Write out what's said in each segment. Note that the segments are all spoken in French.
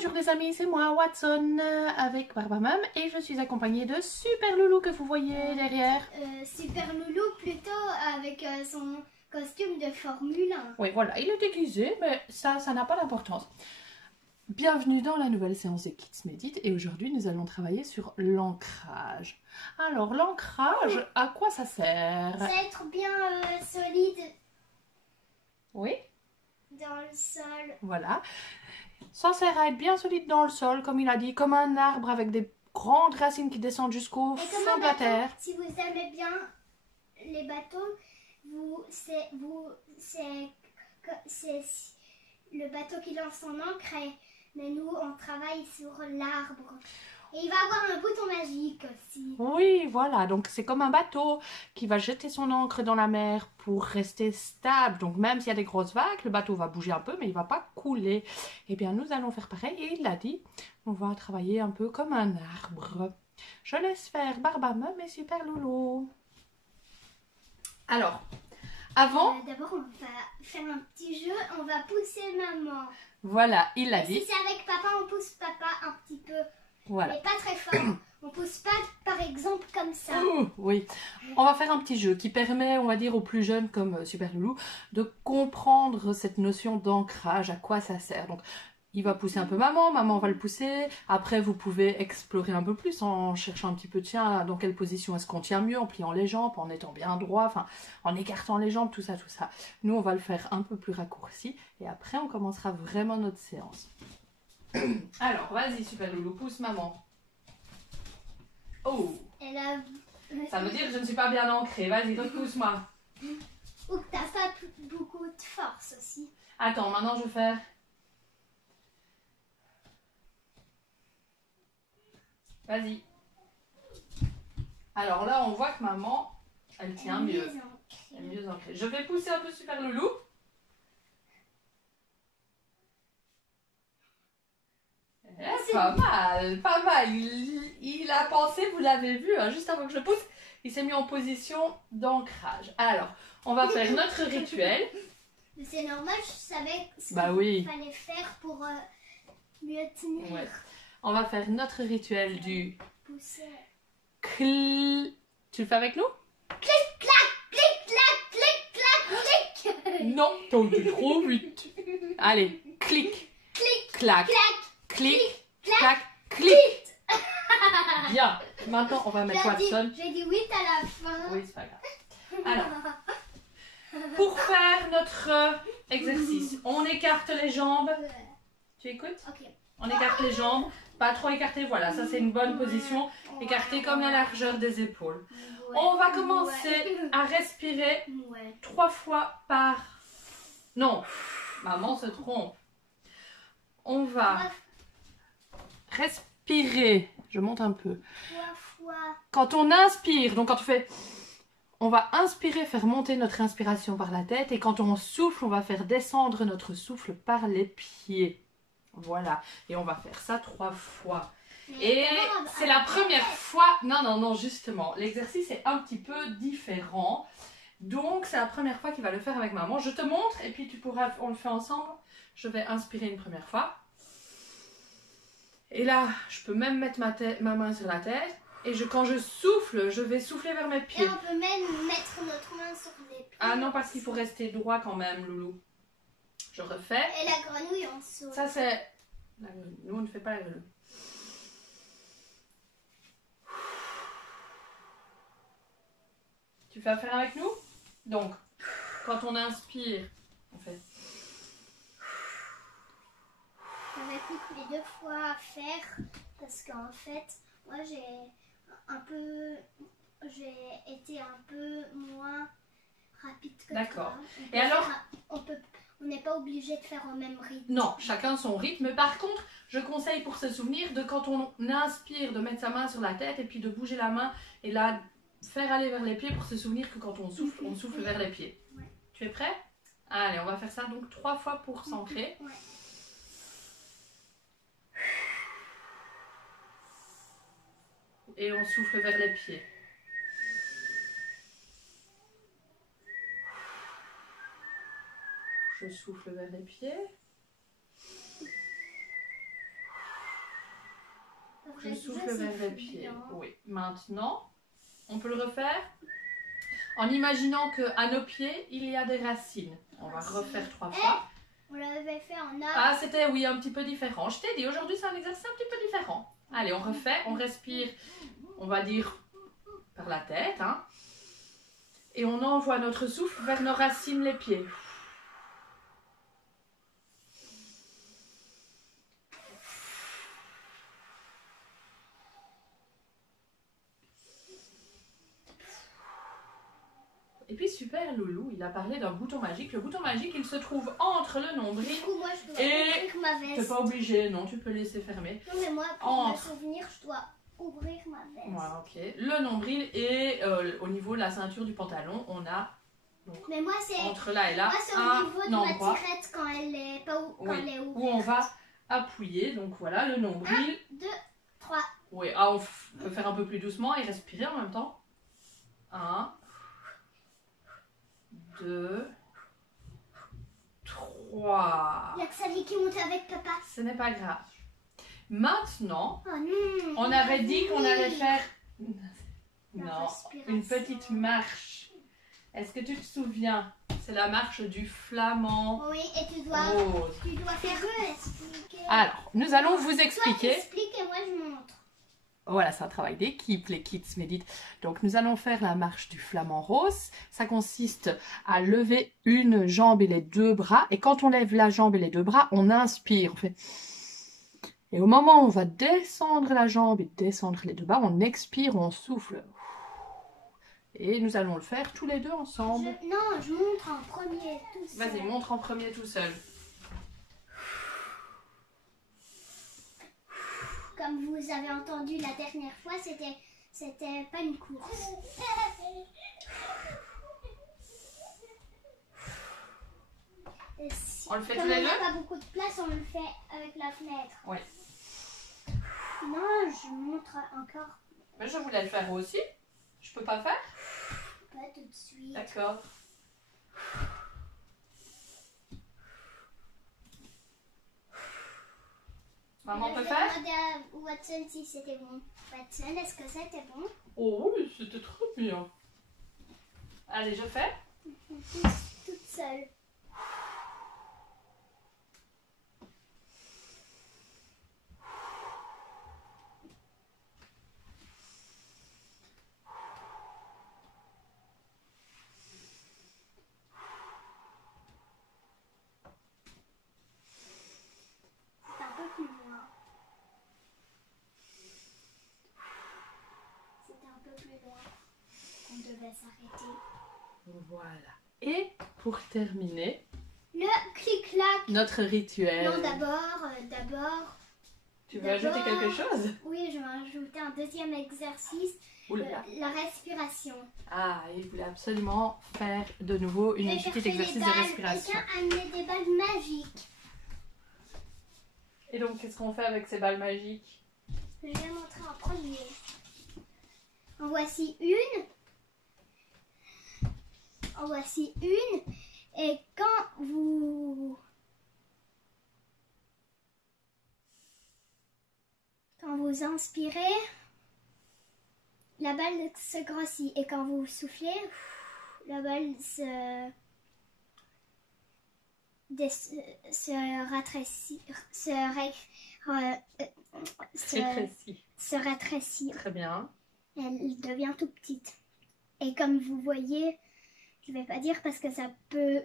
Bonjour les amis, c'est moi Watson avec Barbamum et je suis accompagnée de Super Loulou que vous voyez derrière. Super Loulou plutôt avec son costume de Formule 1. Oui voilà, il est déguisé mais ça n'a pas d'importance. Bienvenue dans la nouvelle séance de Kids Medit et aujourd'hui nous allons travailler sur l'ancrage. Alors l'ancrage, à quoi ça sert? C'est être bien solide Oui. dans le sol. Voilà. Ça sert à être bien solide dans le sol, comme il a dit, comme un arbre avec des grandes racines qui descendent jusqu'au fond de la terre. Si vous aimez bien les bateaux, c'est le bateau qui lance son ancre, mais nous on travaille sur l'arbre. Et il va avoir un bouton magique aussi. Oui, voilà, donc c'est comme un bateau qui va jeter son ancre dans la mer pour rester stable. Donc même s'il y a des grosses vagues, le bateau va bouger un peu, mais il ne va pas couler. Eh bien, nous allons faire pareil, et il l'a dit, on va travailler un peu comme un arbre. Je laisse faire Barbamum et Super Loulou. Alors, avant... D'abord, on va faire un petit jeu, on va pousser maman. Voilà, il l'a Et dit. si c'est avec papa, on pousse papa un petit peu. Voilà. Mais pas très fort. On pousse pas par exemple comme ça. Oui, on va faire un petit jeu qui permet, on va dire, aux plus jeunes comme Super Loulou de comprendre cette notion d'ancrage, à quoi ça sert. Donc, il va pousser un peu maman, maman va le pousser. Après, vous pouvez explorer un peu plus en cherchant un petit peu, tiens, dans quelle position est-ce qu'on tient mieux, en pliant les jambes, en étant bien droit, enfin, en écartant les jambes, tout ça, tout ça. Nous, on va le faire un peu plus raccourci et après, on commencera vraiment notre séance. Alors, vas-y, Super Loulou, pousse maman. Oh! Elle a... Ça veut dire que je ne suis pas bien ancrée. Vas-y, repousse-moi. Ou que t'as pas beaucoup de force aussi. Attends, maintenant je vais faire... Vas-y. Alors là, on voit que maman, elle tient mieux. Elle est mieux ancrée. Je vais pousser un peu Super Loulou. Pas mal, pas mal. Il a pensé, vous l'avez vu, hein, juste avant que je pousse, il s'est mis en position d'ancrage. Alors, on va faire notre rituel. C'est normal, je savais ce qu'il fallait faire pour mieux tenir. Ouais. On va faire notre rituel du pousser. Tu le fais avec nous? Clic, clac, clic, clac, clic, clac, clic. Non, t'as dit trop vite. Allez, clic, clic, clac, clac, clic, clac, clac, clic. Bien. Maintenant, on va mettre Watson. J'ai dit 8 à la fin. Oui, c'est pas grave. Alors, pour faire notre exercice, on écarte les jambes. Tu écoutes? Ok. On écarte les jambes. Pas trop écarté, voilà, ça c'est une bonne position. Écarté comme la largeur des épaules. On va commencer à respirer 3 fois par... Non, maman se trompe. On va respirer. Je monte un peu. 3 fois. Quand on inspire, donc quand on fait... On va inspirer, faire monter notre inspiration par la tête. Et quand on souffle, on va faire descendre notre souffle par les pieds. Voilà. Et on va faire ça 3 fois. Et c'est la première fois... Non, justement. L'exercice est un petit peu différent. Donc, c'est la première fois qu'il va le faire avec maman. Je te montre et puis tu pourras... On le fait ensemble. Je vais inspirer une première fois. Et là, je peux même mettre ma main sur la tête. Et quand je souffle, je vais souffler vers mes pieds. Et on peut même mettre notre main sur les pieds. Ah non, parce qu'il faut rester droit quand même, Loulou. Je refais. Et la grenouille en dessous. Ça, c'est... Nous, on ne fait pas la grenouille. Tu fais affaire avec nous? Donc, quand on inspire, on fait... On a plus que les 2 fois à faire parce qu'en fait, moi j'ai été un peu moins rapide que toi. D'accord. Et alors, on n'est pas obligé de faire au même rythme. Non, chacun son rythme. Mais par contre, je conseille pour se souvenir de quand on inspire, de mettre sa main sur la tête et puis de bouger la main et là, faire aller vers les pieds pour se souvenir que quand on souffle vers les pieds. Ouais. Tu es prêt? Allez, on va faire ça donc 3 fois pour s'ancrer. Ouais. Et on souffle vers les pieds. Je souffle vers les pieds. Je souffle vers les pieds. Oui. Maintenant, on peut le refaire en imaginant qu'à nos pieds, il y a des racines. On va refaire 3 fois. On l'avait fait en or. Ah, c'était, oui, un petit peu différent. Je t'ai dit, aujourd'hui, c'est un exercice un petit peu différent. Allez, on refait, on respire, on va dire, par la tête. Hein, et on envoie notre souffle vers nos racines, les pieds. Et puis super Loulou, il a parlé d'un bouton magique. Le bouton magique, il se trouve entre le nombril. Du coup, moi, je dois et ouvrir ma veste. T'es pas obligé, non, tu peux laisser fermer. Non, mais moi, pour me souvenir, je dois ouvrir ma veste. Voilà, ok. Le nombril et au niveau de la ceinture du pantalon, on a donc, mais moi, c'est entre là et là moi, c'est au niveau de ma tirette quand elle est pas quand oui, elle est ouverte. où on va appuyer. Donc voilà, le nombril. 1, 2, 3. Oui, ah, on peut faire un peu plus doucement et respirer en même temps. 1, 2, 3. Il y a que Xavier qui monte avec papa. Ce n'est pas grave. Maintenant, Oh non, on avait dit qu'on allait faire La respiration. une petite marche. Est-ce que tu te souviens? C'est la marche du flamand Oui, et tu dois rose. faire expliquer. Alors, nous allons vous Toi, expliquer. explique et moi je montre. Voilà, c'est un travail d'équipe, les kids méditent. Donc, nous allons faire la marche du flamand rose. Ça consiste à lever une jambe et les 2 bras. Et quand on lève la jambe et les 2 bras, on inspire. On fait... Et au moment où on va descendre la jambe et descendre les 2 bras, on expire, on souffle. Et nous allons le faire tous les deux ensemble. Non, je montre en premier tout seul. Vas-y, montre en premier tout seul. Comme vous avez entendu la dernière fois, c'était pas une course. On le fait comme tous les on deux? n'a pas beaucoup de place, on le fait avec la fenêtre. Oui. Non, je montre encore. Mais je voulais le faire aussi. Je peux pas faire? Pas tout de suite. D'accord. Maman peut faire? Je vais demander à Watson si c'était bon. Watson, est-ce que c'était bon? Oh oui, c'était trop bien. Allez, je fais? Toute seule. C'est un peu plus loin. C'était un peu plus loin. On devait s'arrêter. Voilà. Et pour terminer, Le clic-clac. notre rituel. Non, d'abord. Tu veux ajouter quelque chose? Oui, je vais ajouter un deuxième exercice. Oulala. La respiration. Ah, il voulait absolument faire de nouveau Je vais une petite chercher exercice des de balles. respiration. Quelqu'un a amené des balles magiques. Et donc, qu'est-ce qu'on fait avec ces balles magiques? Je vais montrer en premier. En voici une. En voici une. Et quand vous inspirez, la balle se grossit. Et quand vous soufflez, la balle se rétrécit. Se rétrécit. Très bien. Elle devient tout petite. Et comme vous voyez, je vais pas dire parce que ça peut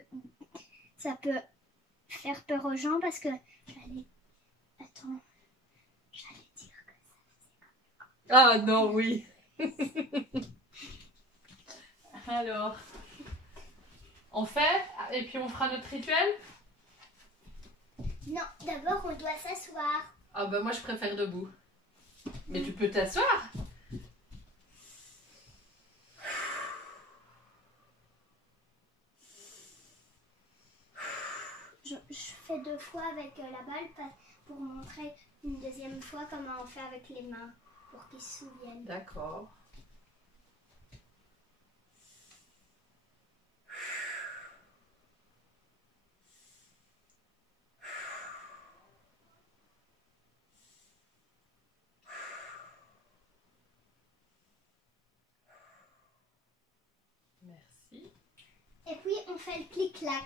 faire peur aux gens parce que j'allais dire que ça faisait comme... Ah non, oui. Alors, on fait et puis on fera notre rituel? Non, d'abord on doit s'asseoir. Ah bah moi je préfère debout. Mais tu peux t'asseoir. Je fais 2 fois avec la balle pour montrer une deuxième fois comment on fait avec les mains pour qu'ils se souviennent. D'accord. Et puis on fait le clic-clac.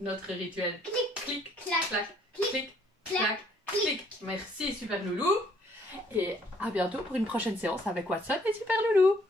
Notre rituel. Clic, Clic, clac, clac, clic, clic, clac, clac, clic. Merci Super Loulou. Et à bientôt pour une prochaine séance avec Watson et Super Loulou.